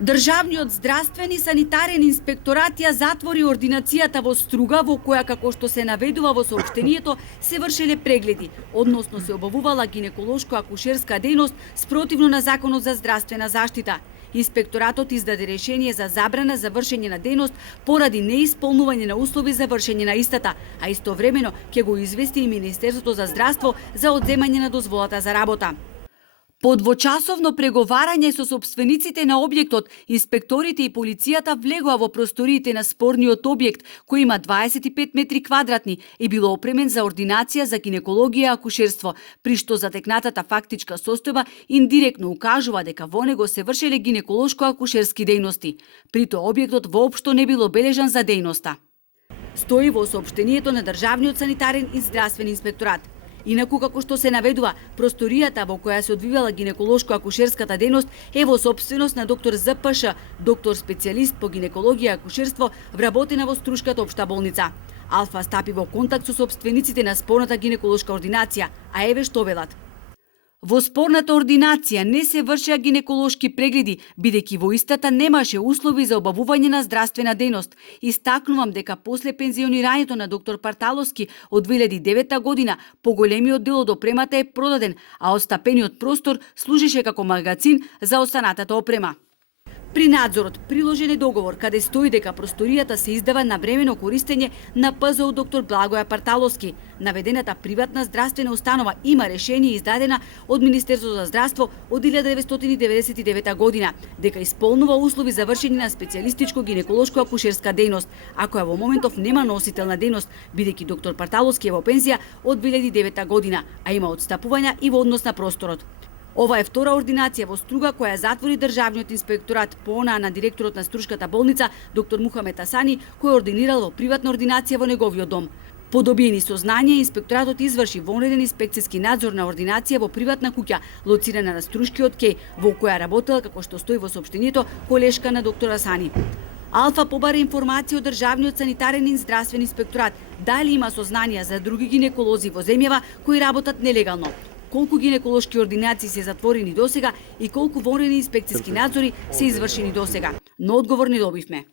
Државниот здравствен и санитарен инспекторат ја затвори ординацијата во Струга, во која, како што се наведува во соопштението, се вршеле прегледи, односно се обавувала гинеколошко-акушерска дејност спротивно на Законот за здравствена заштита. Инспекторатот издаде решение за забрана за вршење на дејност поради неисполнување на услови за вршење на истата, а истовремено ќе го извести и Министерството за здравство за одземање на дозволата за работа. По двочасовно преговарање со сопствениците на објектот, инспекторите и полицијата влегоа во просториите на спорниот објект, кој има 25 метри квадратни и било опремен за ординација за гинекологија и акушерство, при што затекнатата фактичка состојба индиректно укажува дека во него се вршеле гинеколошко-акушерски дејности. При тоа објектот воопшто не бил обележан за дејноста. Стои во соопштението на Државниот санитарен и здравствен инспекторат. Инаку, како што се наведува, просторијата во која се одвивала гинеколошко-акушерската дејност е во сопственост на доктор ЗПШ, доктор специјалист по гинекологија и акушерство, вработена во Струшката општа болница. Алфа стапи во контакт со сопствениците на спорната гинеколошка ординација, а еве што велат. Во спорната ординација не се вршеа гинеколошки прегледи, бидејќи во истата немаше услови за обавување на здравствена дејност. Истакнувам дека после пензионирањето на доктор Парталовски од 2009 година, поголемиот дел од опремата е продаден, а остапениот простор служише како магазин за останатата опрема. При надзорот приложен е договор каде стои дека просторијата се издава на времено користење на ПЗУ доктор Благоја Парталовски. Наведената приватна здравствена установа има решение издадена од Министерството за здравство од 1999 година дека исполнува услови за вршење на специјалистичко гинеколошко-акушерска дејност, а која во моментов нема носител на дејност, бидејќи доктор Парталовски е во пензија од 2009 година, а има одстапувања и во однос на просторот. Ова е втора ординација во Струга која затвори Државниот инспекторат по онаа на директорот на Струшката болница, доктор Мухамет Асани, кој ординирал во приватна ординација во неговиот дом. По добиени сознанија, инспекторатот изврши вонреден инспекцијски надзор на ординација во приватна куќа, лоцирана на Струшкиот кеј, во која работела, како што стои во соопштението, колешка на доктор Асани. Алфа побара информација од Државниот санитарен и здравствен инспекторат дали има сознанија за други гинеколози во земјава кои работат нелегално, колку гинеколошки ординации се затворени досега и колку вонредни инспекцијски надзори се извршени досега. Но одговор не добивме.